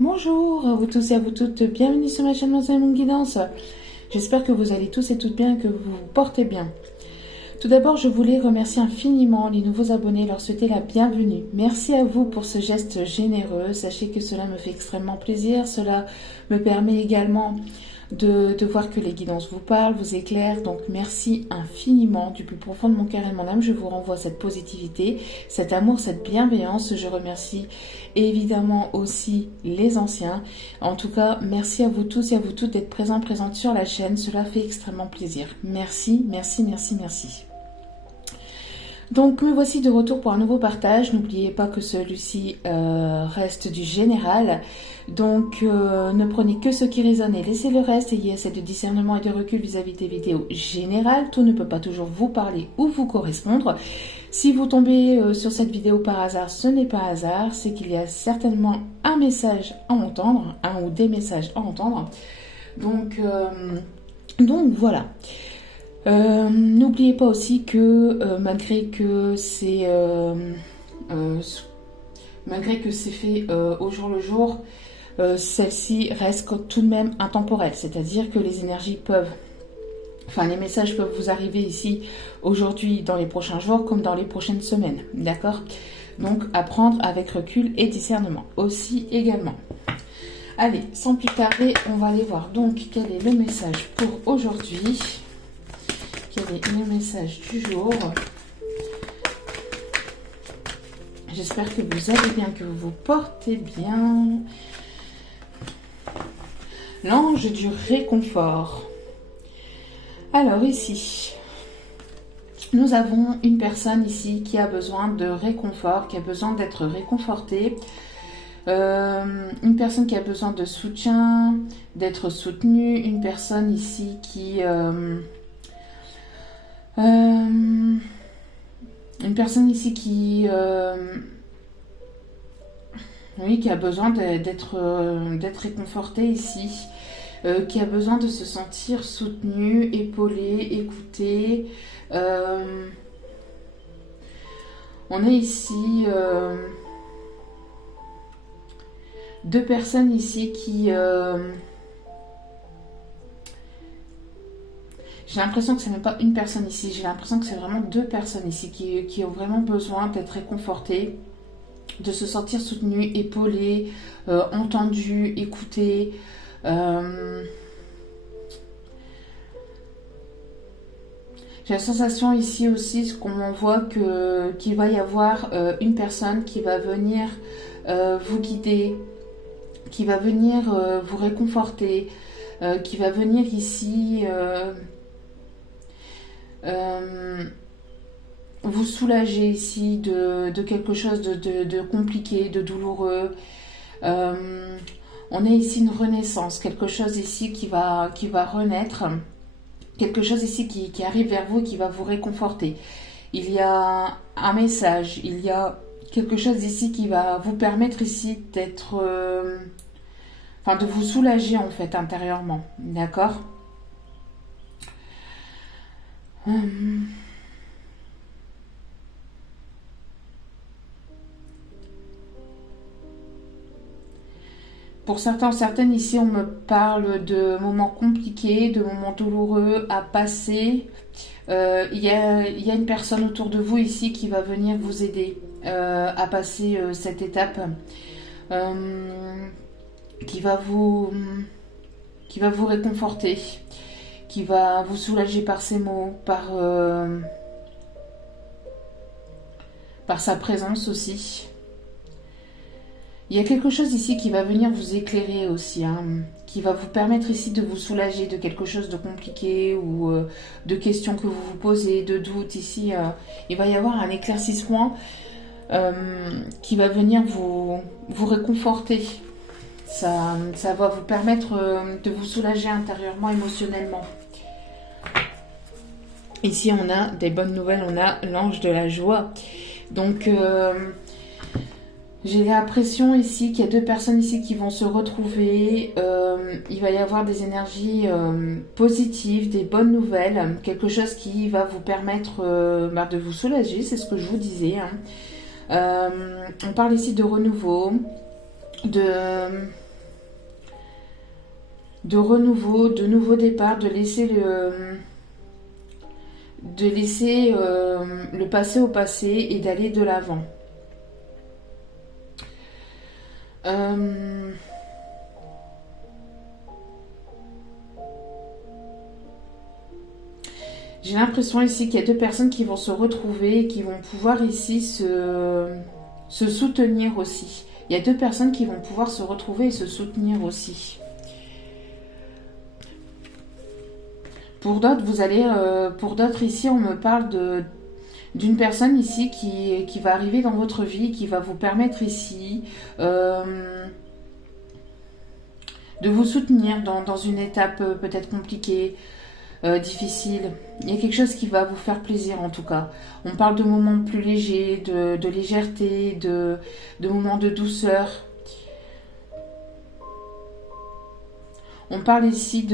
Bonjour à vous tous et à vous toutes, bienvenue sur ma chaîne Mademoiselle Moon Guidance. J'espère que vous allez tous et toutes bien et que vous vous portez bien. Tout d'abord, je voulais remercier infiniment les nouveaux abonnés et leur souhaiter la bienvenue. Merci à vous pour ce geste généreux. Sachez que cela me fait extrêmement plaisir. Cela me permet également de voir que les guidances vous parlent, vous éclairent. Donc merci infiniment du plus profond de mon cœur et de mon âme. Je vous renvoie cette positivité, cet amour, cette bienveillance. Je remercie évidemment aussi les anciens. En tout cas, merci à vous tous et à vous toutes d'être présentes sur la chaîne. Cela fait extrêmement plaisir. Merci, merci, merci, merci. Donc me voici de retour pour un nouveau partage. N'oubliez pas que celui-ci reste du général. Donc ne prenez que ce qui résonne et laissez le reste. Ayez assez de discernement et de recul vis-à-vis des vidéos générales. Tout ne peut pas toujours vous parler ou vous correspondre. Si vous tombez sur cette vidéo par hasard, ce n'est pas hasard. C'est qu'il y a certainement un message à entendre, un ou des messages à entendre. Donc voilà. N'oubliez pas aussi que malgré que c'est fait au jour le jour, celle-ci reste tout de même intemporelle, c'est-à-dire que les énergies les messages peuvent vous arriver ici aujourd'hui, dans les prochains jours, comme dans les prochaines semaines, d'accord? Donc à prendre avec recul et discernement aussi également. Allez, sans plus tarder, on va aller voir donc quel est le message pour aujourd'hui. Quel est le message du jour? J'espère que vous allez bien, que vous vous portez bien. L'ange du réconfort. Alors ici, nous avons une personne ici qui a besoin de réconfort, qui a besoin d'être réconfortée. Une personne qui a besoin de soutien, d'être soutenue. Une personne ici qui... une personne ici qui a besoin d'être réconfortée ici, qui a besoin de se sentir soutenue, épaulée, écoutée. On est ici deux personnes ici qui... j'ai l'impression que ce n'est pas une personne ici, j'ai l'impression que c'est vraiment deux personnes ici qui ont vraiment besoin d'être réconfortées, de se sentir soutenues, épaulées, entendues, écoutées. J'ai la sensation ici aussi qu'on voit qu'il va y avoir une personne qui va venir vous guider, qui va venir vous réconforter, qui va venir ici... vous soulager ici de quelque chose de compliqué, de douloureux. On est ici une renaissance, quelque chose ici qui va renaître, quelque chose ici qui arrive vers vous et qui va vous réconforter. Il y a un message, il y a quelque chose ici qui va vous permettre ici d'être... de vous soulager en fait intérieurement, d'accord ? Pour certains, certaines ici, on me parle de moments compliqués, de moments douloureux à passer. Il y a une personne autour de vous ici qui va venir vous aider à passer cette étape, qui va vous réconforter, qui va vous soulager par ses mots, par sa présence aussi. Il y a quelque chose ici qui va venir vous éclairer aussi, qui va vous permettre ici de vous soulager de quelque chose de compliqué ou de questions que vous vous posez, de doutes. Ici, il va y avoir un éclaircissement qui va venir vous réconforter. Ça va vous permettre de vous soulager intérieurement, émotionnellement. Ici, on a des bonnes nouvelles, on a l'ange de la joie. Donc... j'ai l'impression ici qu'il y a deux personnes ici qui vont se retrouver. Il va y avoir des énergies positives, des bonnes nouvelles, quelque chose qui va vous permettre de vous soulager, c'est ce que je vous disais. On parle ici de renouveau, de de renouveau, de nouveau départ, de laisser le passé au passé et d'aller de l'avant. J'ai l'impression ici qu'il y a deux personnes qui vont se retrouver et qui vont pouvoir ici se soutenir aussi. Il y a deux personnes qui vont pouvoir se retrouver et se soutenir aussi. Pour d'autres, pour d'autres ici, on me parle d'une personne ici qui va arriver dans votre vie, qui va vous permettre ici de vous soutenir dans une étape peut-être compliquée, difficile. Il y a quelque chose qui va vous faire plaisir en tout cas. On parle de moments plus légers, de légèreté, de moments de douceur. On parle ici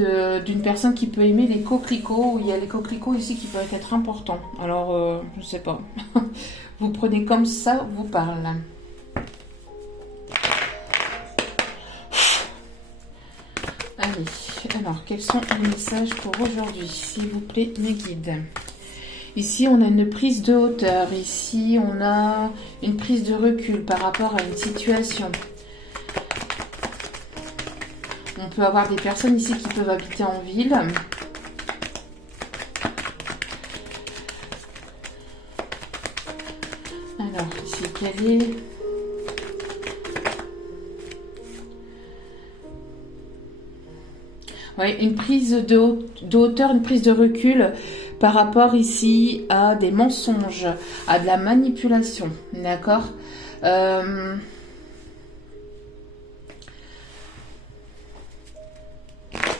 d'une personne qui peut aimer les coquelicots. Il y a les coquelicots ici qui peuvent être importants. Alors, je ne sais pas. Vous prenez comme ça vous parle. Allez, alors, quels sont les messages pour aujourd'hui, s'il vous plaît, mes guides? Ici, on a une prise de hauteur. Ici, on a une prise de recul par rapport à une situation. On peut avoir des personnes ici qui peuvent habiter en ville. Alors, ici, quelle est... Oui, une prise de hauteur, une prise de recul par rapport ici à des mensonges, à de la manipulation, d'accord?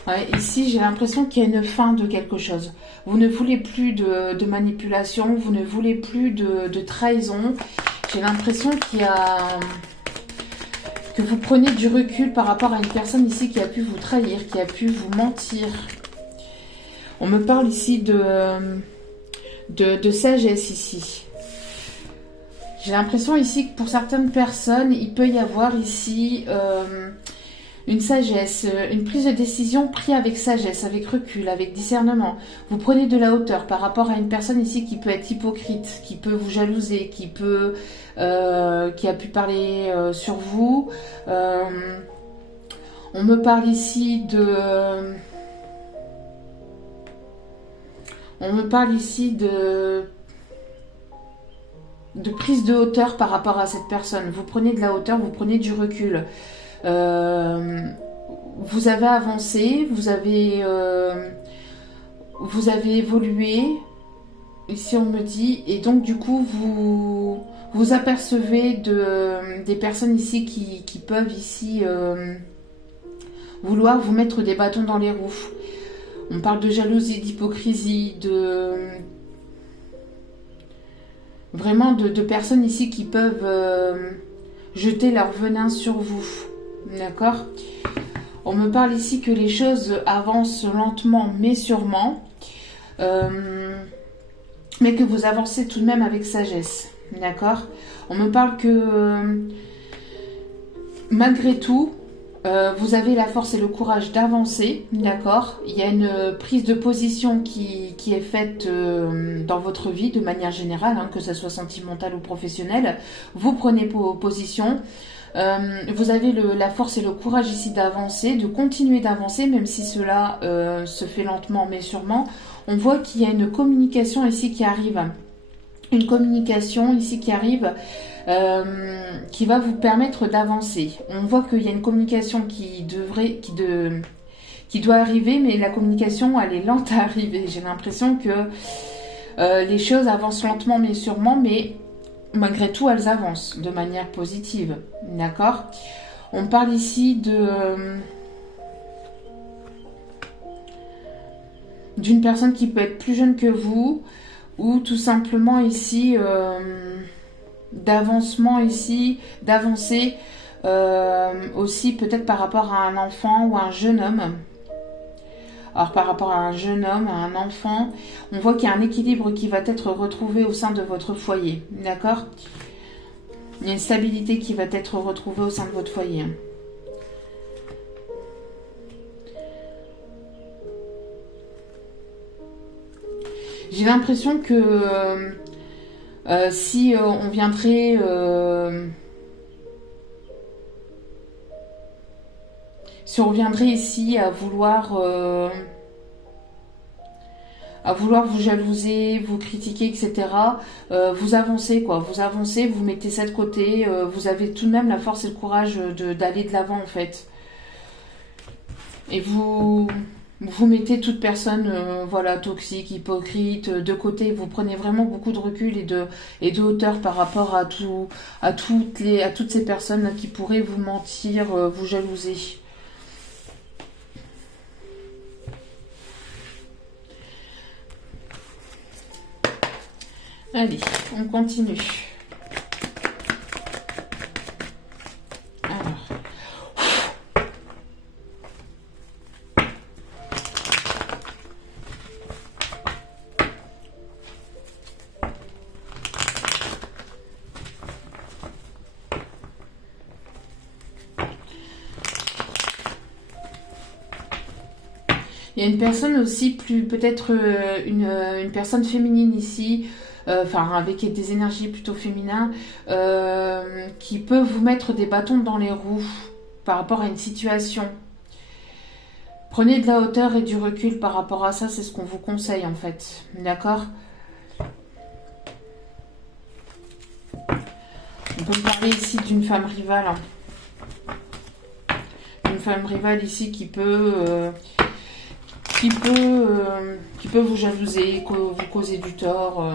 Ouais, ici, j'ai l'impression qu'il y a une fin de quelque chose. Vous ne voulez plus de manipulation, vous ne voulez plus de trahison. J'ai l'impression qu'il y a... que vous prenez du recul par rapport à une personne ici qui a pu vous trahir, qui a pu vous mentir. On me parle ici de sagesse ici. J'ai l'impression ici que pour certaines personnes, il peut y avoir ici une sagesse, une prise de décision prise avec sagesse, avec recul, avec discernement. Vous prenez de la hauteur par rapport à une personne ici qui peut être hypocrite, qui peut vous jalouser, qui a pu parler sur vous. On me parle ici de... prise de hauteur par rapport à cette personne. Vous prenez de la hauteur, vous prenez du recul. Vous avez avancé, vous avez évolué, ici on me dit, et donc du coup vous apercevez des personnes ici qui peuvent ici vouloir vous mettre des bâtons dans les roues. On parle de jalousie, d'hypocrisie, vraiment de personnes ici qui peuvent jeter leur venin sur vous. D'accord? On me parle ici que les choses avancent lentement mais sûrement. Mais que vous avancez tout de même avec sagesse. D'accord? On me parle que malgré tout, vous avez la force et le courage d'avancer, d'accord? Il y a une prise de position qui est faite dans votre vie de manière générale, hein, que ce soit sentimentale ou professionnelle. Vous prenez position, vous avez la force et le courage ici d'avancer, de continuer d'avancer, même si cela se fait lentement mais sûrement. On voit qu'il y a une communication ici qui arrive. Une communication ici qui arrive qui va vous permettre d'avancer. On voit qu'il y a une communication qui doit arriver, mais la communication elle est lente à arriver. J'ai l'impression que les choses avancent lentement mais sûrement, mais malgré tout elles avancent de manière positive. D'accord? On parle ici d'une personne qui peut être plus jeune que vous, ou tout simplement ici d'avancement ici, d'avancer aussi peut-être par rapport à un enfant ou à un jeune homme. Alors par rapport à un jeune homme, à un enfant, on voit qu'il y a un équilibre qui va être retrouvé au sein de votre foyer. D'accord? Il y a une stabilité qui va être retrouvée au sein de votre foyer. J'ai l'impression que si on viendrait... si on viendrait ici à vouloir vous jalouser, vous critiquer, etc., vous avancez, quoi. Vous avancez, vous mettez ça de côté, vous avez tout de même la force et le courage d'aller de l'avant, en fait. Et vous mettez toute personne voilà, toxique, hypocrite, de côté. Vous prenez vraiment beaucoup de recul et de hauteur par rapport à toutes ces personnes qui pourraient vous mentir, vous jalouser. Allez, on continue. Alors. Il y a une personne aussi, peut-être une personne féminine ici, enfin avec des énergies plutôt féminines, qui peut vous mettre des bâtons dans les roues par rapport à une situation. Prenez de la hauteur et du recul par rapport à ça, c'est ce qu'on vous conseille en fait, d'accord? On peut parler ici d'une femme rivale, hein. Une femme rivale ici qui peut vous jalouser, vous causer du tort.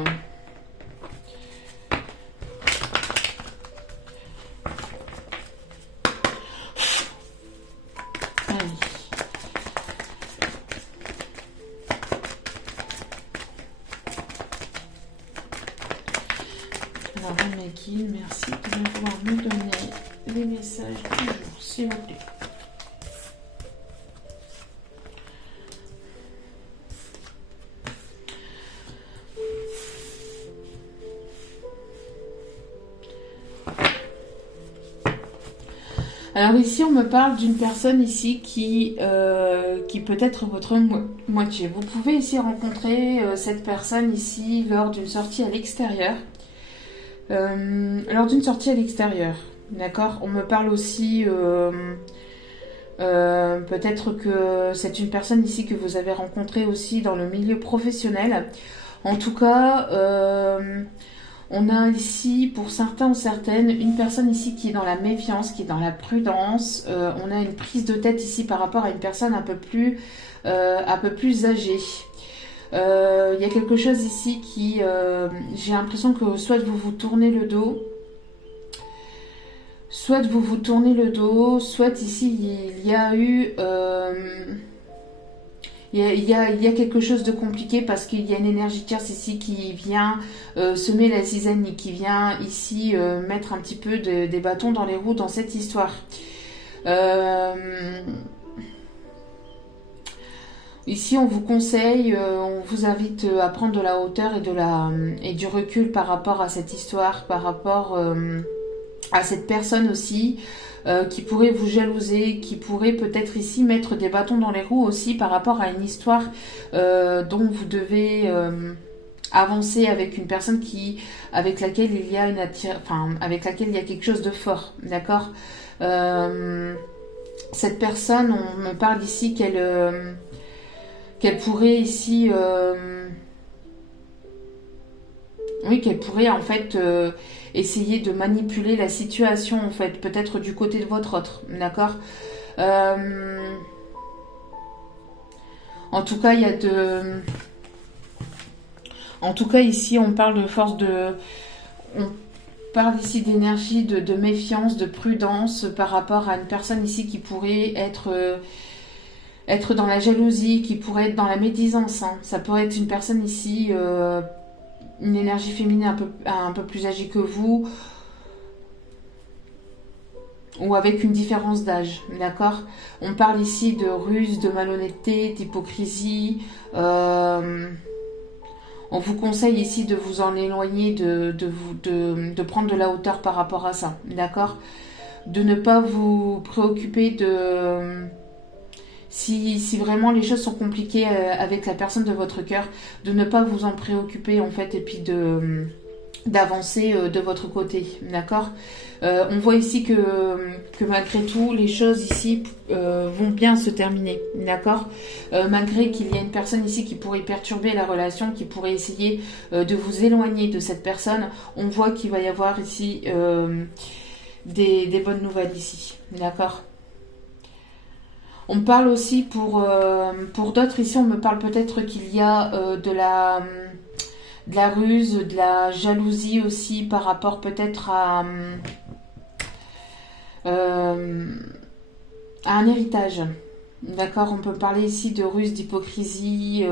Alors, Maggie, merci de bien pouvoir nous donner les messages du jour, s'il vous plaît. Alors ici, on me parle d'une personne ici qui peut être votre moitié. Vous pouvez ici rencontrer cette personne ici lors d'une sortie à l'extérieur. Lors d'une sortie à l'extérieur, d'accord? On me parle aussi peut-être que c'est une personne ici que vous avez rencontrée aussi dans le milieu professionnel. En tout cas, on a ici, pour certains ou certaines, une personne ici qui est dans la méfiance, qui est dans la prudence. On a une prise de tête ici par rapport à une personne un peu plus âgée. Il y a quelque chose ici qui... j'ai l'impression que soit vous vous tournez le dos, soit ici il y a eu... il y a quelque chose de compliqué parce qu'il y a une énergie tierce ici qui vient semer la zizanie, qui vient ici mettre un petit peu des bâtons dans les roues dans cette histoire. Ici, on vous conseille, on vous invite à prendre de la hauteur et du recul par rapport à cette histoire, par rapport à cette personne aussi, qui pourrait vous jalouser, qui pourrait peut-être ici mettre des bâtons dans les roues aussi par rapport à une histoire dont vous devez avancer avec une personne avec laquelle il y a avec laquelle il y a quelque chose de fort, d'accord? Cette personne, on me parle ici qu'elle pourrait ici qu'elle pourrait en fait essayer de manipuler la situation en fait, peut-être du côté de votre autre, d'accord? En tout cas, ici on parle de force on parle ici d'énergie, de méfiance, de prudence par rapport à une personne ici qui pourrait être dans la jalousie, qui pourrait être dans la médisance, hein. Ça pourrait être une personne ici, une énergie féminine un peu plus âgée que vous, ou avec une différence d'âge, d'accord? On parle ici de ruse, de malhonnêteté, d'hypocrisie. On vous conseille ici de vous en éloigner, de prendre de la hauteur par rapport à ça, d'accord? De ne pas vous préoccuper Si vraiment les choses sont compliquées avec la personne de votre cœur, de ne pas vous en préoccuper en fait et puis d'avancer de votre côté, d'accord. On voit ici que malgré tout, les choses ici vont bien se terminer, d'accord. Malgré qu'il y a une personne ici qui pourrait perturber la relation, qui pourrait essayer de vous éloigner de cette personne, on voit qu'il va y avoir ici des bonnes nouvelles ici, d'accord. On me parle aussi pour d'autres ici, on me parle peut-être qu'il y a de la ruse, de la jalousie aussi par rapport peut-être à un héritage. D'accord, on peut parler ici de ruse, d'hypocrisie,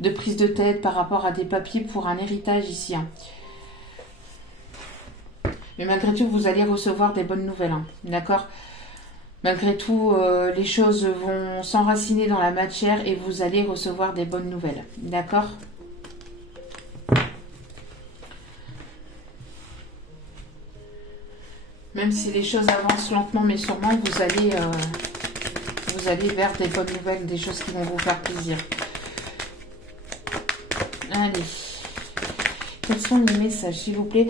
de prise de tête par rapport à des papiers pour un héritage ici. Hein. Mais malgré tout, vous allez recevoir des bonnes nouvelles. Hein. D'accord. Malgré tout, les choses vont s'enraciner dans la matière et vous allez recevoir des bonnes nouvelles. D'accord ? Même si les choses avancent lentement mais sûrement, vous allez vers des bonnes nouvelles, des choses qui vont vous faire plaisir. Allez. Quels sont les messages, s'il vous plaît ?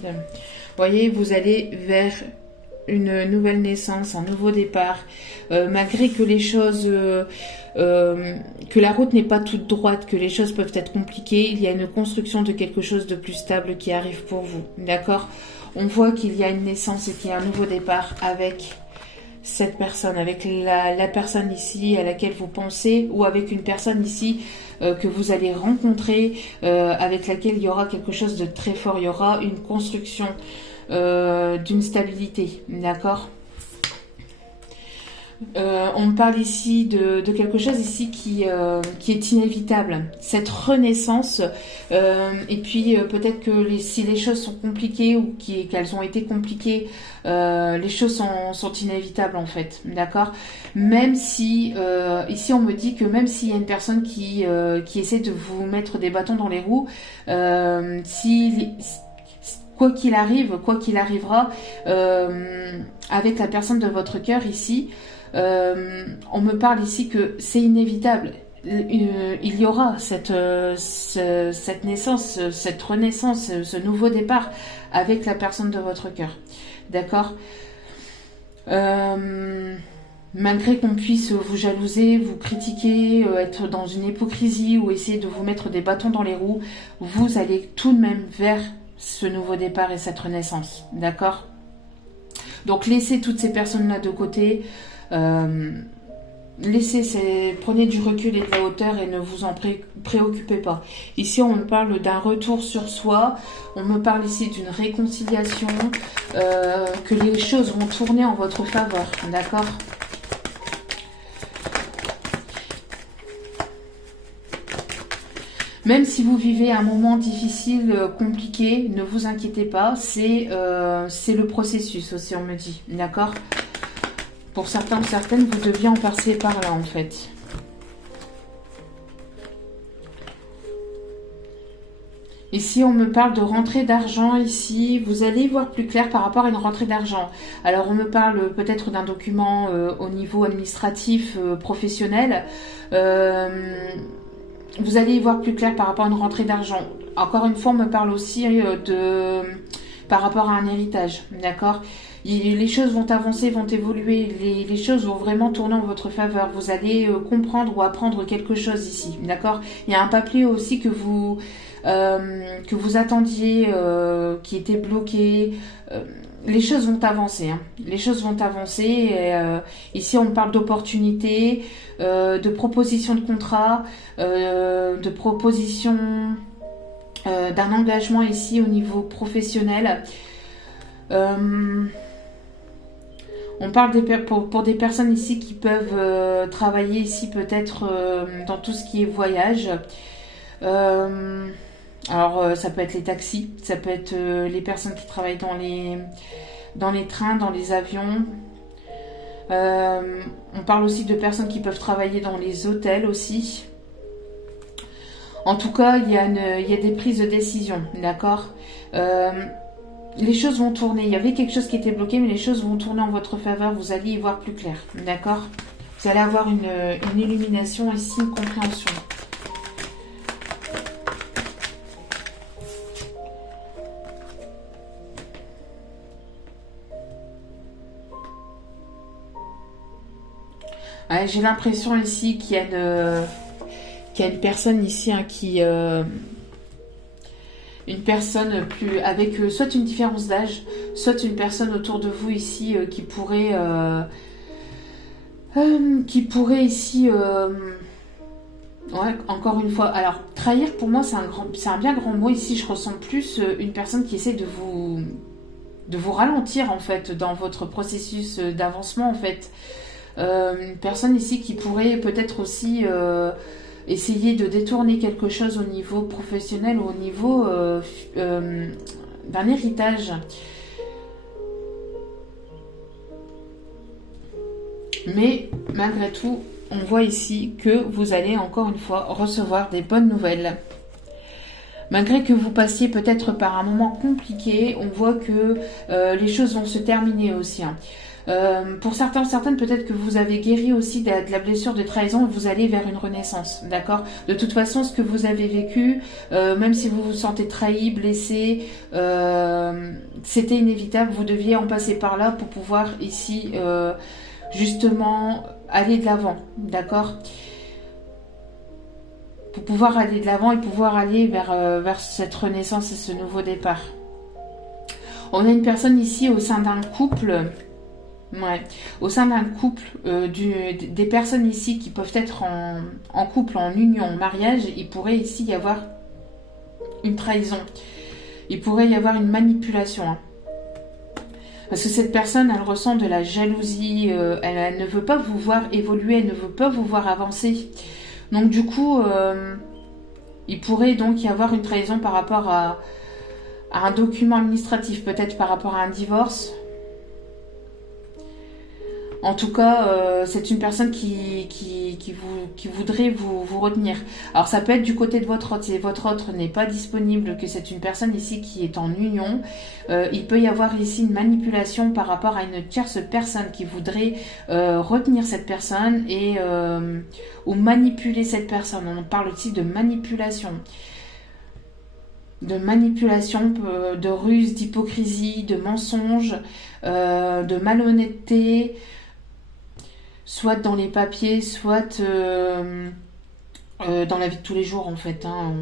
Vous voyez, vous allez vers une nouvelle naissance, un nouveau départ, malgré que les choses, que la route n'est pas toute droite, que les choses peuvent être compliquées, il y a une construction de quelque chose de plus stable qui arrive pour vous, d'accord ? On voit qu'il y a une naissance et qu'il y a un nouveau départ avec cette personne, avec la personne ici à laquelle vous pensez, ou avec une personne ici que vous allez rencontrer, avec laquelle il y aura quelque chose de très fort, il y aura une construction d'une stabilité, d'accord. On me parle ici de quelque chose ici qui est inévitable, cette renaissance, et puis peut-être que si les choses sont compliquées ou qu'elles ont été compliquées, les choses sont inévitables en fait, d'accord. Même si ici on me dit que même s'il y a une personne qui essaie de vous mettre des bâtons dans les roues, quoi qu'il arrivera, avec la personne de votre cœur ici, on me parle ici que c'est inévitable. Il y aura cette naissance, cette renaissance, ce nouveau départ avec la personne de votre cœur. D'accord ? Malgré qu'on puisse vous jalouser, vous critiquer, être dans une hypocrisie ou essayer de vous mettre des bâtons dans les roues, vous allez tout de même vers ce nouveau départ et cette renaissance, d'accord ? Donc laissez toutes ces personnes-là de côté, prenez du recul et de la hauteur et ne vous en préoccupez pas. Ici on me parle d'un retour sur soi, on me parle ici d'une réconciliation, que les choses vont tourner en votre faveur, d'accord ? Même si vous vivez un moment difficile, compliqué, ne vous inquiétez pas, c'est le processus aussi, on me dit, d'accord ? Pour certains ou certaines, vous deviez en passer par là, en fait. Ici, on me parle de rentrée d'argent. Ici, vous allez y voir plus clair par rapport à une rentrée d'argent. Alors, on me parle peut-être d'un document au niveau administratif, professionnel. Vous allez y voir plus clair par rapport à une rentrée d'argent. Encore une fois, on me parle aussi par rapport à un héritage, d'accord ? Les choses vont avancer, vont évoluer, les choses vont vraiment tourner en votre faveur. Vous allez comprendre ou apprendre quelque chose ici, d'accord ? Il y a un papier aussi que vous attendiez, qui était bloqué. Les choses vont avancer, hein. Les choses vont avancer. Et, ici, on parle d'opportunités, de propositions de contrat, de propositions d'un engagement ici au niveau professionnel. On parle pour des personnes ici qui peuvent travailler ici peut-être dans tout ce qui est voyage. Alors ça peut être les taxis, ça peut être les personnes qui travaillent dans les trains, dans les avions. On parle aussi de personnes qui peuvent travailler dans les hôtels aussi. En tout cas, il y a des prises de décision, d'accord. Les choses vont tourner. Il y avait quelque chose qui était bloqué, mais les choses vont tourner en votre faveur. Vous allez y voir plus clair, d'accord. Vous allez avoir une illumination ici, une compréhension. Ouais, j'ai l'impression ici qu'il y a une personne ici hein, une personne plus avec soit une différence d'âge, soit une personne autour de vous ici qui pourrait ici ouais, encore une fois. Alors trahir pour moi c'est un bien grand mot ici. Je ressens plus une personne qui essaie de vous ralentir en fait dans votre processus d'avancement en fait. Une personne ici qui pourrait peut-être aussi essayer de détourner quelque chose au niveau professionnel ou au niveau d'un héritage. Mais malgré tout, on voit ici que vous allez encore une fois recevoir des bonnes nouvelles. Malgré que vous passiez peut-être par un moment compliqué, on voit que les choses vont se terminer aussi. Hein. Pour certaines, peut-être que vous avez guéri aussi de la blessure de trahison et vous allez vers une renaissance, d'accord. De toute façon, ce que vous avez vécu, même si vous vous sentez trahi, blessé, c'était inévitable, vous deviez en passer par là pour pouvoir ici, justement, aller de l'avant, d'accord. Pour pouvoir aller de l'avant et pouvoir aller vers cette renaissance et ce nouveau départ. On a une personne ici au sein d'un couple. Ouais. Au sein d'un couple, des personnes ici qui peuvent être en couple, en union, en mariage, il pourrait ici y avoir une trahison. Il pourrait y avoir une manipulation. Hein. Parce que cette personne, elle ressent de la jalousie, elle ne veut pas vous voir évoluer, elle ne veut pas vous voir avancer. Donc du coup, il pourrait donc y avoir une trahison par rapport à un document administratif, peut-être par rapport à un divorce. En tout cas, c'est une personne qui voudrait vous retenir. Alors ça peut être du côté de votre autre. Si votre autre n'est pas disponible, que c'est une personne ici qui est en union, il peut y avoir ici une manipulation par rapport à une tierce personne qui voudrait retenir cette personne ou manipuler cette personne. On parle ici de manipulation. De manipulation, de ruse, d'hypocrisie, de mensonge, de malhonnêteté, soit dans les papiers, soit dans la vie de tous les jours en fait. Hein.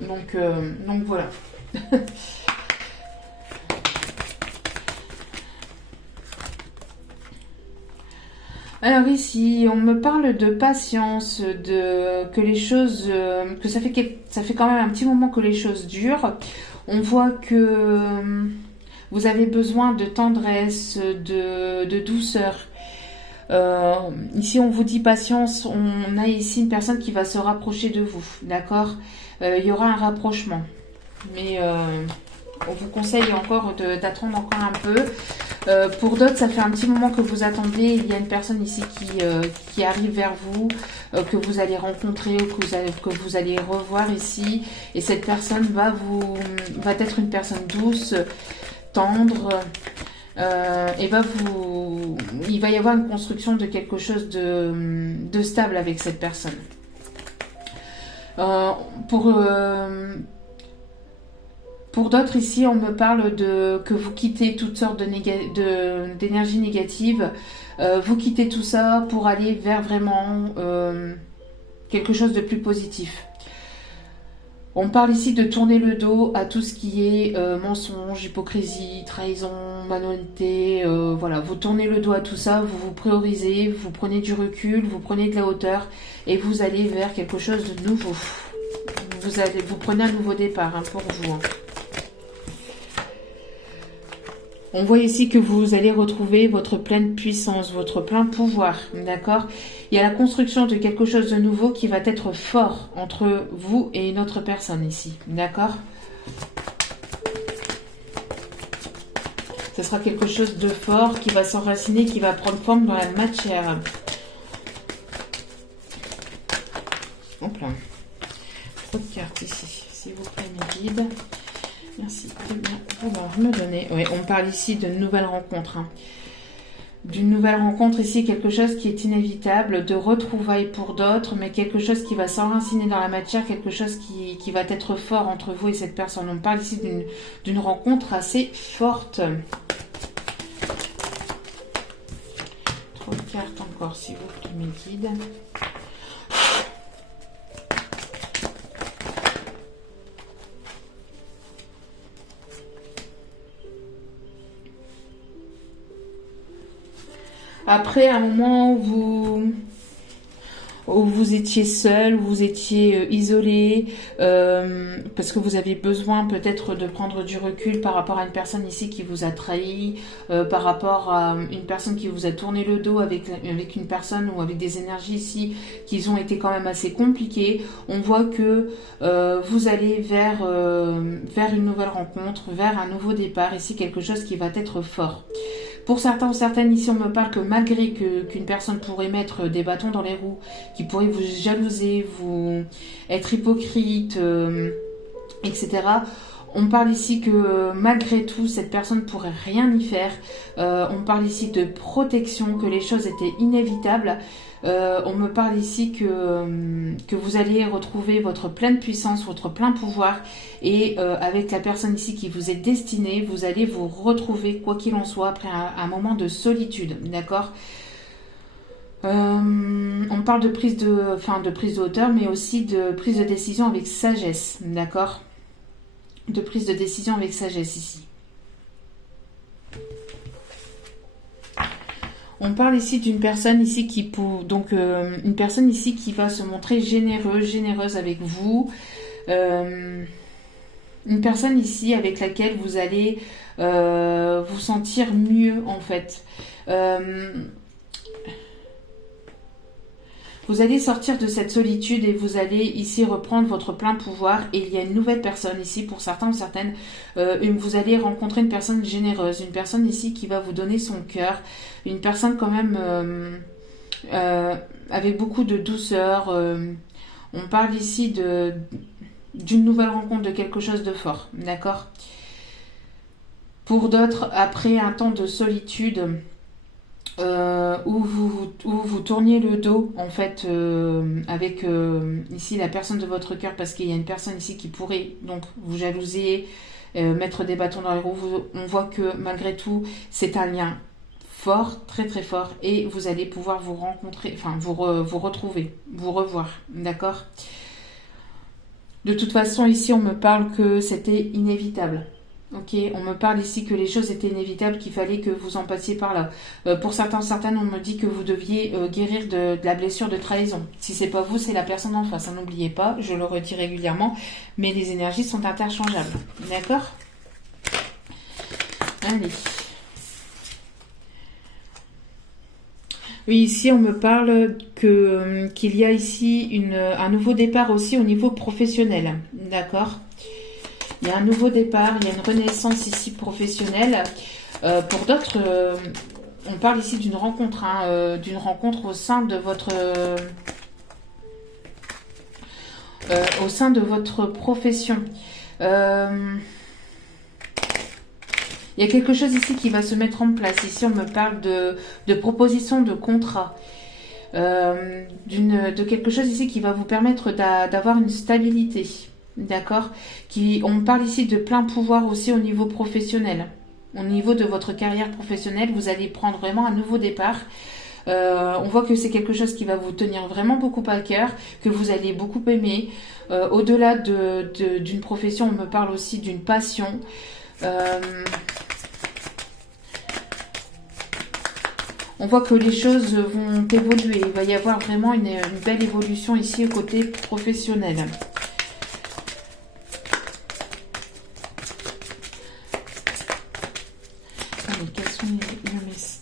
Donc voilà. Alors ici, on me parle de patience, que les choses, que ça fait quand même un petit moment que les choses durent. On voit que vous avez besoin de tendresse, de douceur. Ici, on vous dit patience. On a ici une personne qui va se rapprocher de vous, d'accord. Il y aura un rapprochement, mais on vous conseille encore d'attendre encore un peu. Pour d'autres, ça fait un petit moment que vous attendez. Il y a une personne ici qui arrive vers vous, que vous allez rencontrer ou que vous allez revoir ici. Et cette personne va être une personne douce, tendre. Il va y avoir une construction de quelque chose de stable avec cette personne. Pour d'autres ici, on me parle que vous quittez toutes sortes d'énergie négative. Vous quittez tout ça pour aller vers vraiment quelque chose de plus positif. On parle ici de tourner le dos à tout ce qui est mensonge, hypocrisie, trahison, malhonnêteté. Voilà, vous tournez le dos à tout ça, vous vous priorisez, vous prenez du recul, vous prenez de la hauteur et vous allez vers quelque chose de nouveau. Vous prenez un nouveau départ hein, pour vous. Hein. On voit ici que vous allez retrouver votre pleine puissance, votre plein pouvoir, d'accord? Il y a la construction de quelque chose de nouveau qui va être fort entre vous et une autre personne ici, d'accord? Ce sera quelque chose de fort qui va s'enraciner, qui va prendre forme dans la matière. Hop là. Trop de cartes ici, s'il vous plaît, mes guides. Merci de bien vouloir me donner. Oui, on parle ici de nouvelles rencontres. Hein. D'une nouvelle rencontre ici, quelque chose qui est inévitable, de retrouvailles pour d'autres, mais quelque chose qui va s'enraciner dans la matière, quelque chose qui va être fort entre vous et cette personne. On parle ici d'une rencontre assez forte. Trop de cartes encore, s'il vous plaît, mes guides. Après, à un moment où vous étiez seul, où vous étiez isolé, parce que vous avez besoin peut-être de prendre du recul par rapport à une personne ici qui vous a trahi, par rapport à une personne qui vous a tourné le dos avec une personne ou avec des énergies ici qui ont été quand même assez compliquées. On voit que vous allez vers une nouvelle rencontre, vers un nouveau départ, ici quelque chose qui va être fort. Pour certains ou certaines, ici, on me parle que malgré qu'une personne pourrait mettre des bâtons dans les roues, qui pourrait vous jalouser, vous être hypocrite, etc., on parle ici que malgré tout, cette personne pourrait rien y faire. On parle ici de protection, que les choses étaient inévitables. On me parle ici que vous allez retrouver votre pleine puissance, votre plein pouvoir. Et avec la personne ici qui vous est destinée, vous allez vous retrouver, quoi qu'il en soit, après un moment de solitude. D'accord ? On parle de prise de hauteur, mais aussi de prise de décision avec sagesse. D'accord ? De prise de décision avec sagesse ici. On parle ici d'une personne ici une personne ici qui va se montrer généreuse avec vous. Une personne ici avec laquelle vous allez vous sentir mieux en fait. Vous allez sortir de cette solitude et vous allez ici reprendre votre plein pouvoir. Et il y a une nouvelle personne ici, pour certains ou certaines. Vous allez rencontrer une personne généreuse, une personne ici qui va vous donner son cœur. Une personne quand même avec beaucoup de douceur. On parle ici d'une nouvelle rencontre, de quelque chose de fort. D'accord ? Pour d'autres, après un temps de solitude... où vous tourniez le dos en fait avec ici la personne de votre cœur, parce qu'il y a une personne ici qui pourrait donc vous jalouser, mettre des bâtons dans les roues. On voit que malgré tout c'est un lien fort, très très fort, et vous allez pouvoir vous rencontrer, enfin vous retrouver, vous revoir, d'accord ? De toute façon ici on me parle que c'était inévitable. Ok, on me parle ici que les choses étaient inévitables, qu'il fallait que vous en passiez par là. Pour certaines, on me dit que vous deviez guérir de la blessure de trahison. Si c'est pas vous, c'est la personne en face. N'oubliez pas, je le redis régulièrement, mais les énergies sont interchangeables. D'accord ? Allez. Oui, ici, on me parle qu'il y a ici un nouveau départ aussi au niveau professionnel. D'accord ? Il y a un nouveau départ, il y a une renaissance ici professionnelle. Pour d'autres, on parle ici d'une rencontre, d'une rencontre au sein de votre profession. Il y a quelque chose ici qui va se mettre en place. Ici, on me parle de proposition de contrat. De quelque chose ici qui va vous permettre d'avoir une stabilité. D'accord ? On parle ici de plein pouvoir aussi au niveau professionnel. Au niveau de votre carrière professionnelle, vous allez prendre vraiment un nouveau départ. On voit que c'est quelque chose qui va vous tenir vraiment beaucoup à cœur, que vous allez beaucoup aimer. Au-delà d'une profession, on me parle aussi d'une passion. On voit que les choses vont évoluer. Il va y avoir vraiment une belle évolution ici au côté professionnel.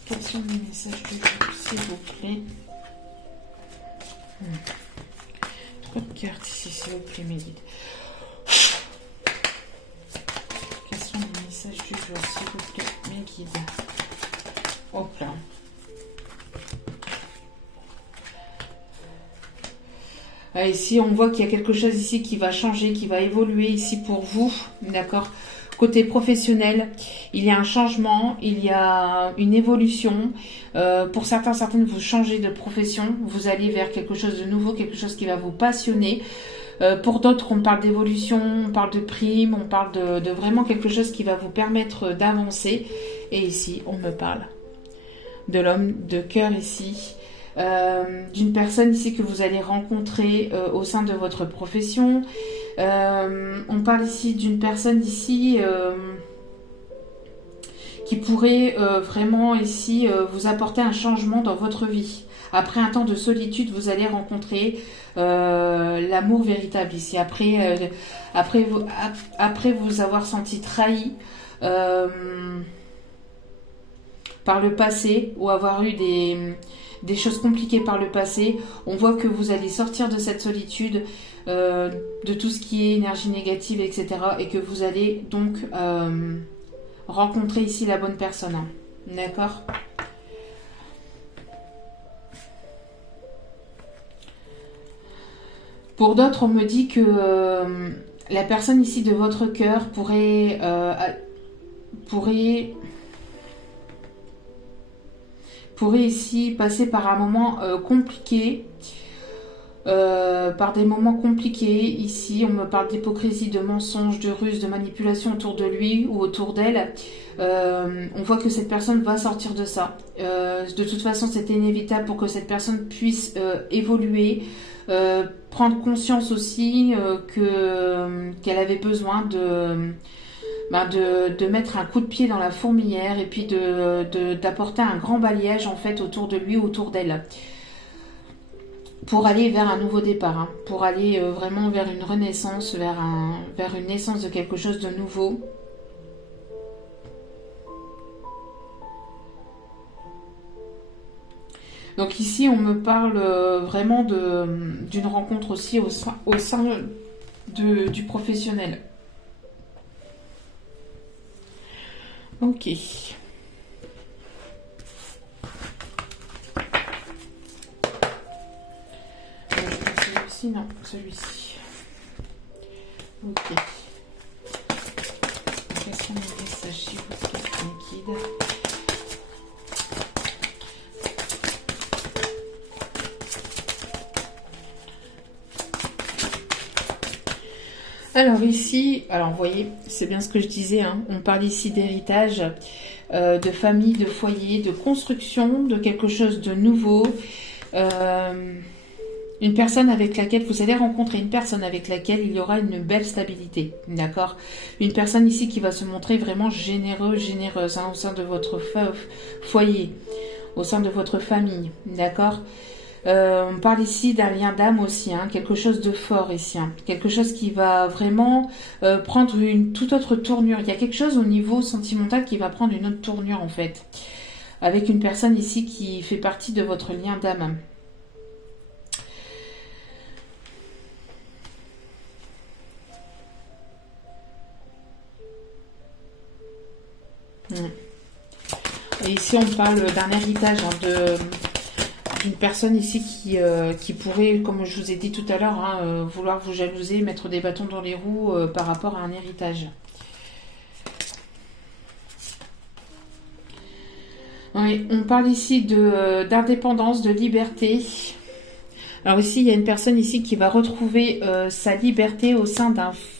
Quels sont les messages du jour, s'il vous plaît? Trop de cartes ici, s'il vous plaît, mes guides. Quels sont les messages du jour, s'il vous plaît, mes guides. Hop là. Ici, on voit qu'il y a quelque chose ici qui va changer, qui va évoluer ici pour vous. D'accord? Côté professionnel, il y a un changement, il y a une évolution. Pour certains, certaines, vous changez de profession. Vous allez vers quelque chose de nouveau, quelque chose qui va vous passionner. Pour d'autres, on parle d'évolution, on parle de prime, on parle de vraiment quelque chose qui va vous permettre d'avancer. Et ici, on me parle de l'homme de cœur ici. D'une personne ici que vous allez rencontrer au sein de votre profession. On parle ici d'une personne ici qui pourrait vraiment ici vous apporter un changement dans votre vie. Après un temps de solitude, vous allez rencontrer l'amour véritable ici. Après vous avoir senti trahi par le passé ou avoir eu des choses compliquées par le passé, on voit que vous allez sortir de cette solitude, de tout ce qui est énergie négative, etc. Et que vous allez donc rencontrer ici la bonne personne. D'accord ? Pour d'autres, on me dit que la personne ici de votre cœur pourrait ici passer par un moment compliqué, par des moments compliqués. Ici, on me parle d'hypocrisie, de mensonges, de ruses, de manipulation autour de lui ou autour d'elle. On voit que cette personne va sortir de ça. De toute façon, c'était inévitable pour que cette personne puisse évoluer, prendre conscience aussi qu'elle avait besoin de mettre un coup de pied dans la fourmilière et puis d'apporter un grand balayage en fait autour de lui, autour d'elle, pour aller vers un nouveau départ, pour aller vraiment vers une renaissance, vers une naissance de quelque chose de nouveau. Donc ici, on me parle vraiment d'une rencontre aussi au sein du professionnel. Ok. Celui-ci, non, celui-ci. Ok. Quels sont les messages chez vous, question guide? Alors ici, vous voyez, c'est bien ce que je disais, on parle ici d'héritage, de famille, de foyer, de construction, de quelque chose de nouveau. Une personne avec laquelle vous allez rencontrer, une personne avec laquelle il y aura une belle stabilité, d'accord? Une personne ici qui va se montrer vraiment généreuse au sein de votre foyer, au sein de votre famille, d'accord? On parle ici d'un lien d'âme aussi, quelque chose de fort ici, quelque chose qui va vraiment prendre une toute autre tournure. Il y a quelque chose au niveau sentimental qui va prendre une autre tournure en fait, avec une personne ici qui fait partie de votre lien d'âme. Et ici on parle d'un héritage d'une personne ici qui pourrait, comme je vous ai dit tout à l'heure, vouloir vous jalouser, mettre des bâtons dans les roues par rapport à un héritage. Oui, on parle ici d'indépendance, de liberté. Alors ici, il y a une personne ici qui va retrouver sa liberté au sein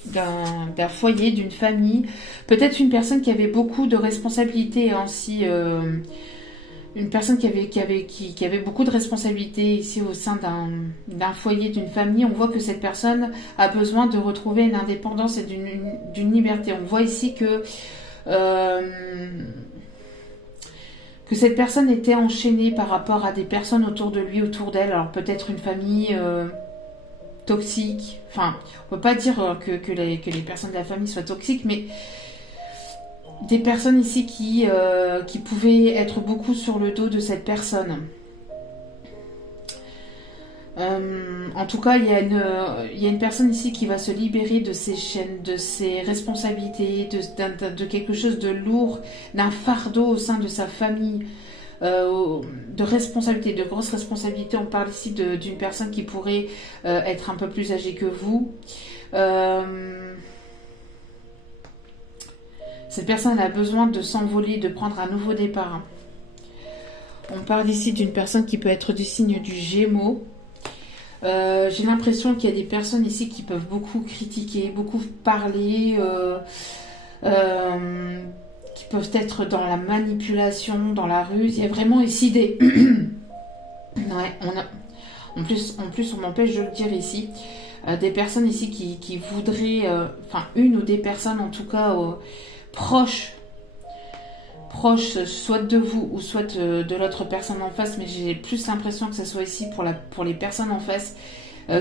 d'un foyer, d'une famille. Peut-être une personne qui avait beaucoup de responsabilités aussi. Une personne qui avait beaucoup de responsabilités ici au sein d'un foyer, d'une famille. On voit que cette personne a besoin de retrouver une indépendance et d'une liberté. On voit ici que cette personne était enchaînée par rapport à des personnes autour de lui, autour d'elle. Alors peut-être une famille toxique. Enfin, on ne peut pas dire que les personnes de la famille soient toxiques, mais des personnes ici qui pouvaient être beaucoup sur le dos de cette personne. En tout cas, il y a une personne ici qui va se libérer de ses chaînes, de ses responsabilités, de quelque chose de lourd, d'un fardeau au sein de sa famille, de responsabilités, de grosses responsabilités. On parle ici d'une personne qui pourrait être un peu plus âgée que vous. Cette personne a besoin de s'envoler, de prendre un nouveau départ, hein. On parle ici d'une personne qui peut être du signe du Gémeaux. J'ai l'impression qu'il y a des personnes ici qui peuvent beaucoup critiquer, beaucoup parler, qui peuvent être dans la manipulation, dans la ruse. Il y a vraiment ici des... ouais, en plus, on m'empêche de le dire ici. Des personnes ici qui voudraient... Enfin, une ou des personnes en tout cas proches, soit de vous ou soit de l'autre personne en face, mais j'ai plus l'impression que ce soit ici pour les personnes en face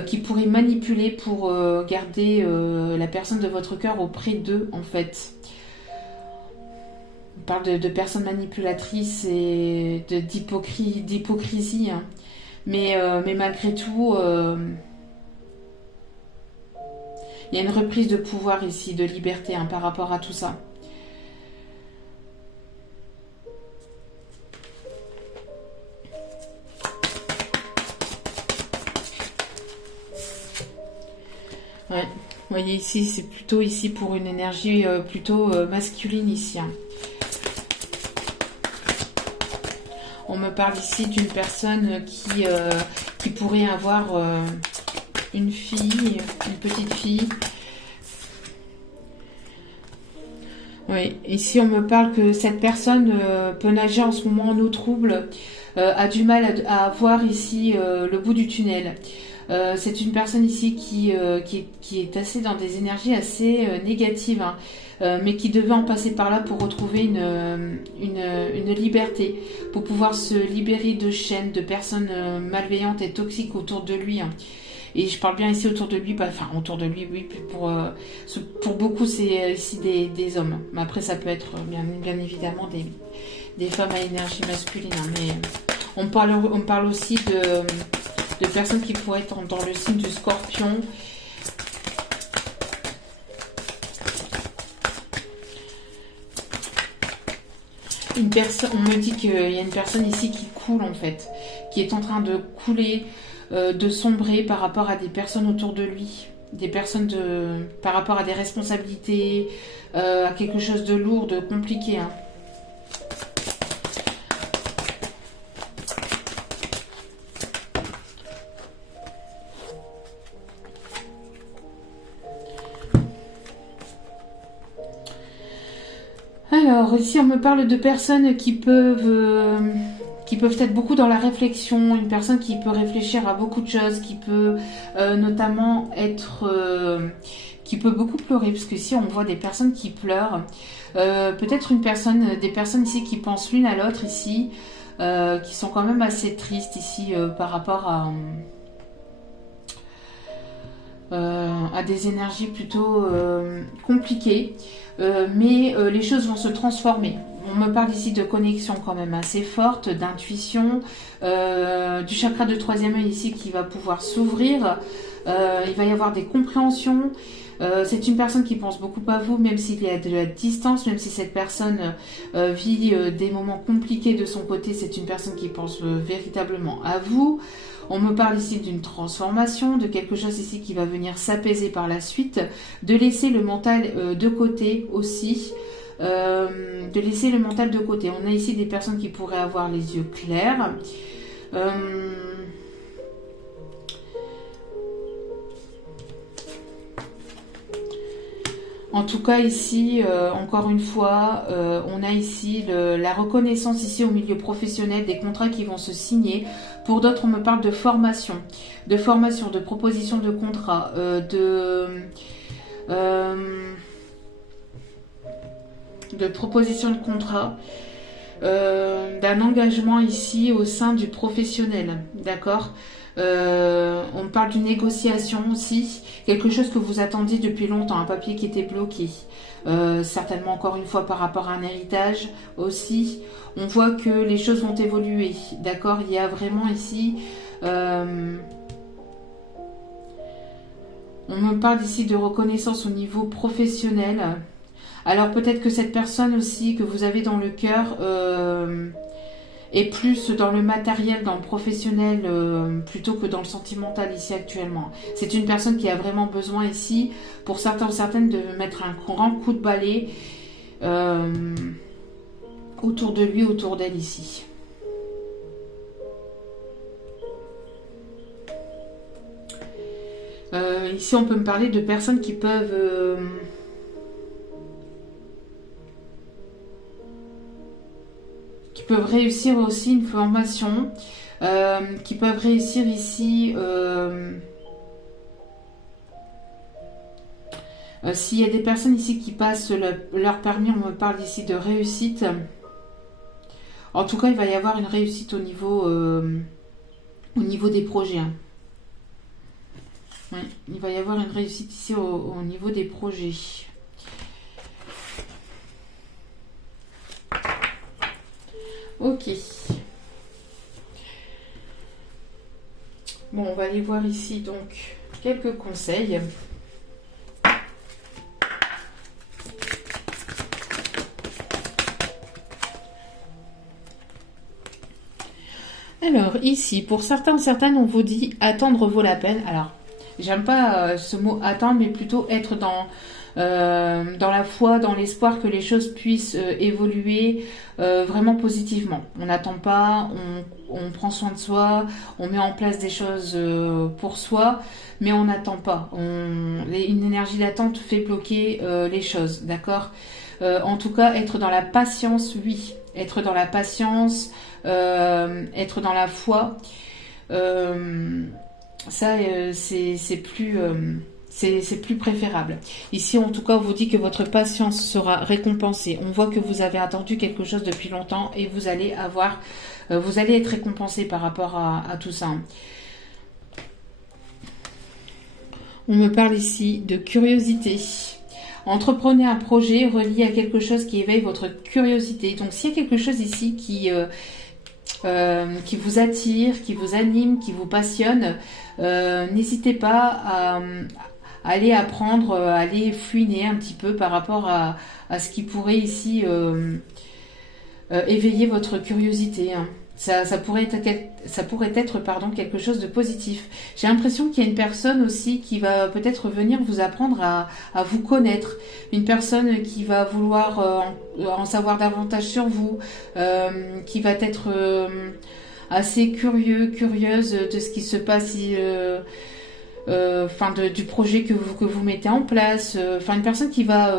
qui pourraient manipuler pour garder la personne de votre cœur auprès d'eux en fait. On parle de personnes manipulatrices et d'hypocrisie, hein. Mais malgré tout, il y a une reprise de pouvoir ici, de liberté, hein, par rapport à tout ça. Ouais, vous voyez ici, c'est plutôt ici pour une énergie plutôt masculine ici, hein. On me parle ici d'une personne qui pourrait avoir une fille, une petite fille. Oui, ici on me parle que cette personne peut nager en ce moment en eau trouble, a du mal à voir ici le bout du tunnel. C'est une personne ici qui est assez dans des énergies assez négatives, hein, mais qui devait en passer par là pour retrouver une liberté, pour pouvoir se libérer de chaînes, de personnes malveillantes et toxiques autour de lui, hein. Et je parle bien ici autour de lui, enfin autour de lui, oui, pour beaucoup c'est ici des hommes. Mais après ça peut être bien évidemment des femmes à énergie masculine, hein, mais on parle aussi de personnes qui pourraient être dans le signe du Scorpion. On me dit qu'il y a une personne ici qui coule en fait, qui est en train de couler, de sombrer par rapport à des personnes autour de lui, des personnes par rapport à des responsabilités, à quelque chose de lourd, de compliqué, hein. Alors, ici, on me parle de personnes qui peuvent être beaucoup dans la réflexion, une personne qui peut réfléchir à beaucoup de choses, qui peut notamment qui peut beaucoup pleurer, parce que ici, on voit des personnes qui pleurent. Peut-être des personnes ici qui pensent l'une à l'autre ici, qui sont quand même assez tristes ici par rapport à des énergies plutôt compliquées. Mais les choses vont se transformer. On me parle ici de connexion quand même assez forte, d'intuition, du chakra de troisième œil ici qui va pouvoir s'ouvrir. Il va y avoir des compréhensions. C'est une personne qui pense beaucoup à vous, même s'il y a de la distance, même si cette personne vit des moments compliqués de son côté, c'est une personne qui pense véritablement à vous. On me parle ici d'une transformation, de quelque chose ici qui va venir s'apaiser par la suite, de laisser le mental de côté aussi, de laisser le mental de côté. On a ici des personnes qui pourraient avoir les yeux clairs. En tout cas ici, encore une fois, on a ici la reconnaissance ici au milieu professionnel, des contrats qui vont se signer. Pour d'autres, on me parle de formation, de proposition de contrat, de proposition de contrat, d'un engagement ici au sein du professionnel, d'accord ? On parle d'une négociation aussi, quelque chose que vous attendiez depuis longtemps, un papier qui était bloqué, certainement encore une fois par rapport à un héritage aussi. On voit que les choses vont évoluer, d'accord ? Il y a vraiment ici On me parle ici de reconnaissance au niveau professionnel. Alors peut-être que cette personne aussi que vous avez dans le cœur est plus dans le matériel, dans le professionnel, plutôt que dans le sentimental ici actuellement. C'est une personne qui a vraiment besoin ici, pour certains ou certaines, de mettre un grand coup de balai autour de lui, autour d'elle ici. Ici, on peut me parler de personnes qui peuvent... réussir aussi une formation, qui peuvent réussir ici... s'il y a des personnes ici qui passent leur permis, on me parle ici de réussite. En tout cas, il va y avoir une réussite au niveau des projets. Hein. Ouais, il va y avoir une réussite ici au niveau des projets. Ok. Bon, on va aller voir ici donc quelques conseils. Alors ici, pour certains, certaines, on vous dit attendre vaut la peine. Alors, j'aime pas ce mot attendre, mais plutôt être dans la foi, dans l'espoir que les choses puissent évoluer vraiment positivement. On n'attend pas, on prend soin de soi, on met en place des choses pour soi, mais on n'attend pas. Une énergie d'attente fait bloquer les choses, d'accord ? En tout cas, être dans la patience, oui. Être dans la patience, être dans la foi, ça c'est plus préférable. Ici, en tout cas, on vous dit que votre patience sera récompensée. On voit que vous avez attendu quelque chose depuis longtemps et vous allez être récompensé par rapport à tout ça. On me parle ici de curiosité. Entreprenez un projet relié à quelque chose qui éveille votre curiosité. Donc, s'il y a quelque chose ici qui vous attire, qui vous anime, qui vous passionne, n'hésitez pas à aller apprendre, à aller fouiner un petit peu par rapport à ce qui pourrait ici éveiller votre curiosité. Hein. Ça pourrait être quelque chose de positif. J'ai l'impression qu'il y a une personne aussi qui va peut-être venir vous apprendre à vous connaître. Une personne qui va vouloir en savoir davantage sur vous, qui va être assez curieuse de ce qui se passe, du projet que vous mettez en place. Une personne qui va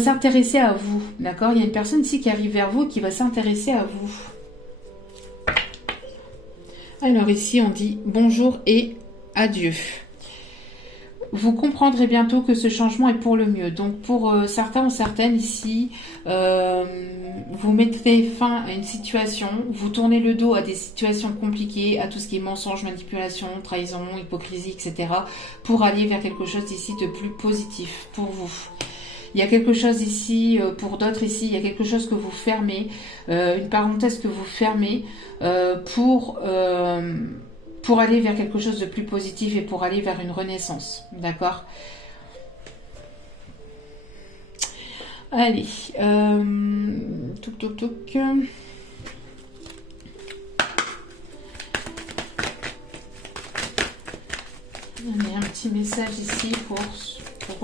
s'intéresser à vous, d'accord ? Il y a une personne ici qui arrive vers vous et qui va s'intéresser à vous. Alors ici, on dit bonjour et adieu. Vous comprendrez bientôt que ce changement est pour le mieux. Donc pour certains ou certaines ici, vous mettrez fin à une situation, vous tournez le dos à des situations compliquées, à tout ce qui est mensonge, manipulation, trahison, hypocrisie, etc. pour aller vers quelque chose ici de plus positif pour vous. Il y a quelque chose ici, pour d'autres ici, il y a quelque chose que vous fermez, une parenthèse que vous fermez pour aller vers quelque chose de plus positif et pour aller vers une renaissance. D'accord ? Allez. Touc. Allez, un petit message ici pour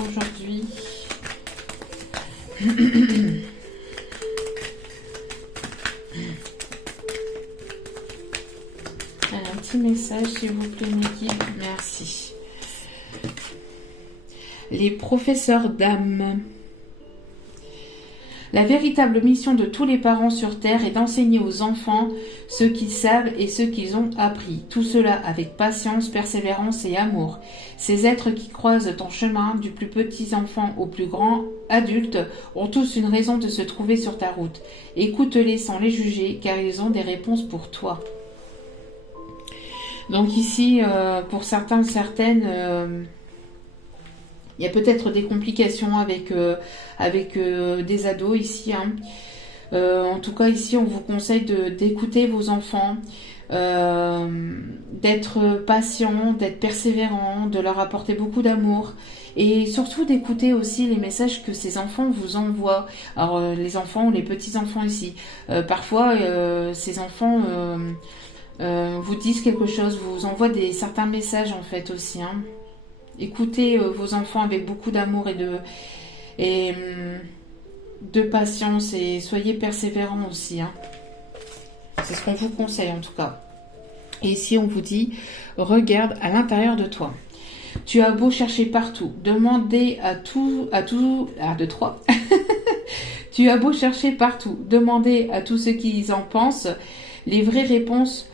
aujourd'hui. Un petit message s'il vous plaît, Niki. Merci. Les professeurs d'âme. La véritable mission de tous les parents sur Terre est d'enseigner aux enfants ce qu'ils savent et ce qu'ils ont appris. Tout cela avec patience, persévérance et amour. Ces êtres qui croisent ton chemin, du plus petit enfant au plus grand adulte, ont tous une raison de se trouver sur ta route. Écoute-les sans les juger, car ils ont des réponses pour toi. Donc ici, pour certains, certaines... il y a peut-être des complications avec des ados ici. Hein. En tout cas, ici, on vous conseille d'écouter vos enfants. d'être patient, d'être persévérant, de leur apporter beaucoup d'amour et surtout d'écouter aussi les messages que ces enfants vous envoient. Alors les enfants ou les petits-enfants ici. Parfois ces enfants vous disent quelque chose, vous envoient certains messages en fait aussi. Hein. Écoutez vos enfants avec beaucoup d'amour et de patience et soyez persévérants aussi. Hein. C'est ce qu'on vous conseille en tout cas. Et ici on vous dit, regarde à l'intérieur de toi. Tu as beau chercher partout, demander de trois. Tu as beau chercher partout, demander à tous ceux qui en pensent, les vraies réponses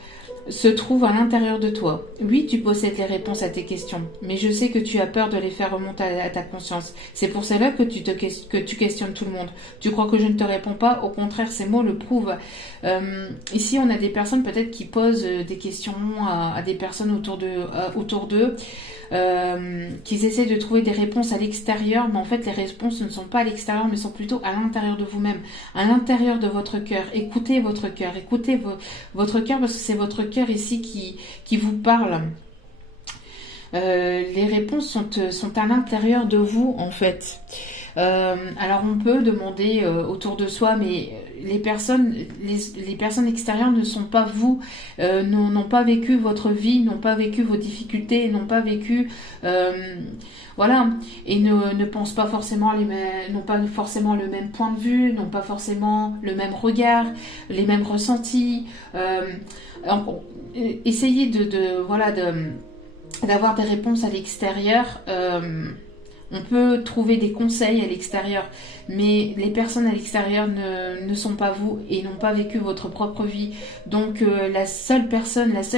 se trouvent à l'intérieur de toi. Oui, tu possèdes les réponses à tes questions, mais je sais que tu as peur de les faire remonter à ta conscience. C'est pour cela que tu questionnes tout le monde. Tu crois que je ne te réponds pas? Au contraire, ces mots le prouvent. Ici, on a des personnes peut-être qui posent des questions à des personnes autour d'eux. Qu'ils essaient de trouver des réponses à l'extérieur, mais en fait les réponses ne sont pas à l'extérieur, mais sont plutôt à l'intérieur de vous-même, à l'intérieur de votre cœur. Écoutez votre cœur, écoutez votre cœur, parce que c'est votre cœur ici qui vous parle. Les réponses sont à l'intérieur de vous en fait. Alors on peut demander autour de soi, mais les personnes extérieures ne sont pas vous, n'ont pas vécu votre vie, n'ont pas vécu vos difficultés, n'ont pas vécu voilà, et ne pensent pas forcément n'ont pas forcément le même point de vue, n'ont pas forcément le même regard, les mêmes ressentis. Essayez d'avoir des réponses à l'extérieur. On peut trouver des conseils à l'extérieur, mais les personnes à l'extérieur ne sont pas vous et n'ont pas vécu votre propre vie. Donc la seule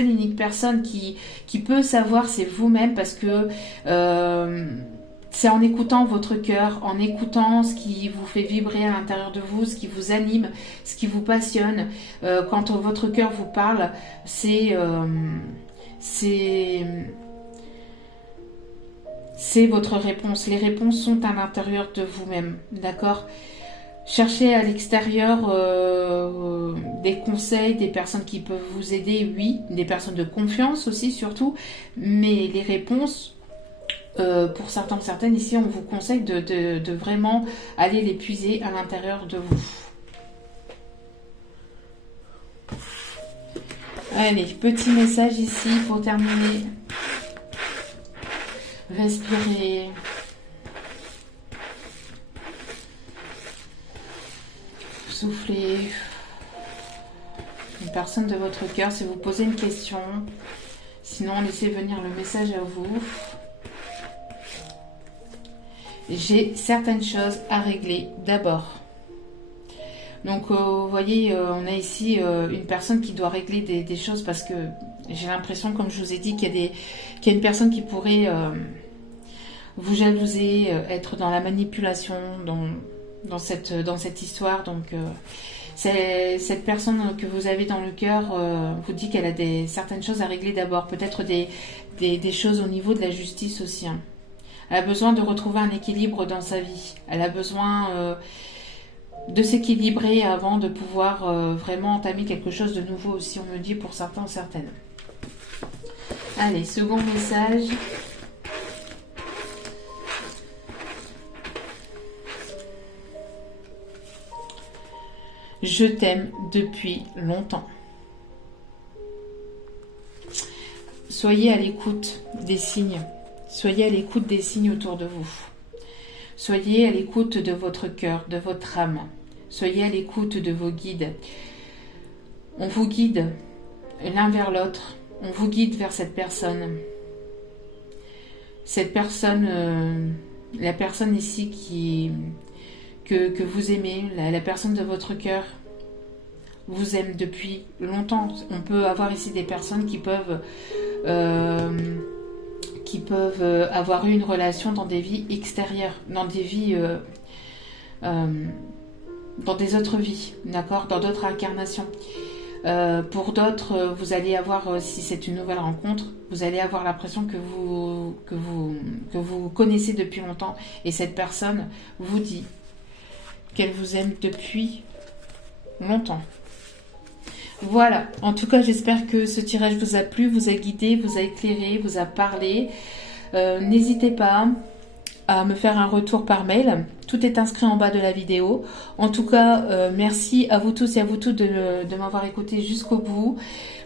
unique personne qui peut savoir, c'est vous-même, parce que c'est en écoutant votre cœur, en écoutant ce qui vous fait vibrer à l'intérieur de vous, ce qui vous anime, ce qui vous passionne. Quand votre cœur vous parle, c'est votre réponse. Les réponses sont à l'intérieur de vous-même, d'accord? Cherchez à l'extérieur des conseils, des personnes qui peuvent vous aider, oui, des personnes de confiance aussi surtout, mais les réponses, pour certaines ici, on vous conseille de vraiment aller les puiser à l'intérieur de vous. Allez, petit message ici pour terminer. Respirez. Soufflez. Une personne de votre cœur, si vous posez une question. Sinon, laissez venir le message à vous. J'ai certaines choses à régler d'abord. Donc, vous voyez, on a ici une personne qui doit régler des choses, parce que j'ai l'impression, comme je vous ai dit, qu'il y a une personne qui pourrait vous jalouser, être dans la manipulation, dans cette histoire. Donc, cette personne que vous avez dans le cœur vous dit qu'elle a certaines choses à régler d'abord. Peut-être des choses au niveau de la justice aussi. Hein. Elle a besoin de retrouver un équilibre dans sa vie. Elle a besoin de s'équilibrer avant de pouvoir vraiment entamer quelque chose de nouveau aussi, on me dit, pour certains, certaines. Allez, second message. Je t'aime depuis longtemps. Soyez à l'écoute des signes. Soyez à l'écoute des signes autour de vous. Soyez à l'écoute de votre cœur, de votre âme. Soyez à l'écoute de vos guides. On vous guide l'un vers l'autre. On vous guide vers cette personne. Cette personne, la personne ici que vous aimez, la personne de votre cœur, vous aime depuis longtemps. On peut avoir ici des personnes qui peuvent avoir eu une relation dans des vies extérieures, dans des vies, dans des autres vies, d'accord, dans d'autres incarnations. Pour d'autres, vous allez avoir, si c'est une nouvelle rencontre, vous allez avoir l'impression que vous connaissez depuis longtemps, et cette personne vous dit qu'elle vous aime depuis longtemps. Voilà, en tout cas j'espère que ce tirage vous a plu, vous a guidé, vous a éclairé, vous a parlé. N'hésitez pas à me faire un retour par mail. Tout est inscrit en bas de la vidéo. En tout cas, merci à vous tous et à vous toutes de m'avoir écouté jusqu'au bout.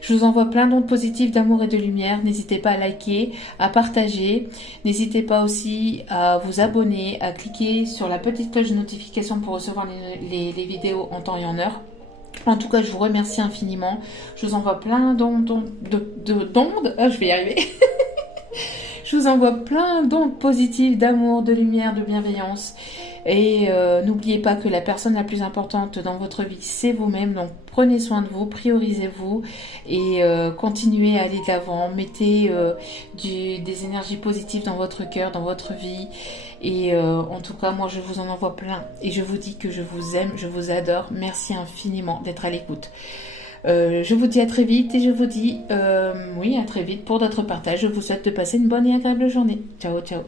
Je vous envoie plein d'ondes positives d'amour et de lumière. N'hésitez pas à liker, à partager. N'hésitez pas aussi à vous abonner, à cliquer sur la petite cloche de notification pour recevoir les vidéos en temps et en heure. En tout cas, je vous remercie infiniment. Je vous envoie plein d'ondes. Je vais y arriver. Je vous envoie plein d'ondes positives, d'amour, de lumière, de bienveillance. Et n'oubliez pas que la personne la plus importante dans votre vie, c'est vous-même. Donc prenez soin de vous, priorisez-vous et continuez à aller de l'avant. Mettez des énergies positives dans votre cœur, dans votre vie. Et en tout cas, moi, je vous en envoie plein. Et je vous dis que je vous aime, je vous adore. Merci infiniment d'être à l'écoute. Je vous dis à très vite et je vous dis oui à très vite pour d'autres partages. Je vous souhaite de passer une bonne et agréable journée. Ciao, ciao.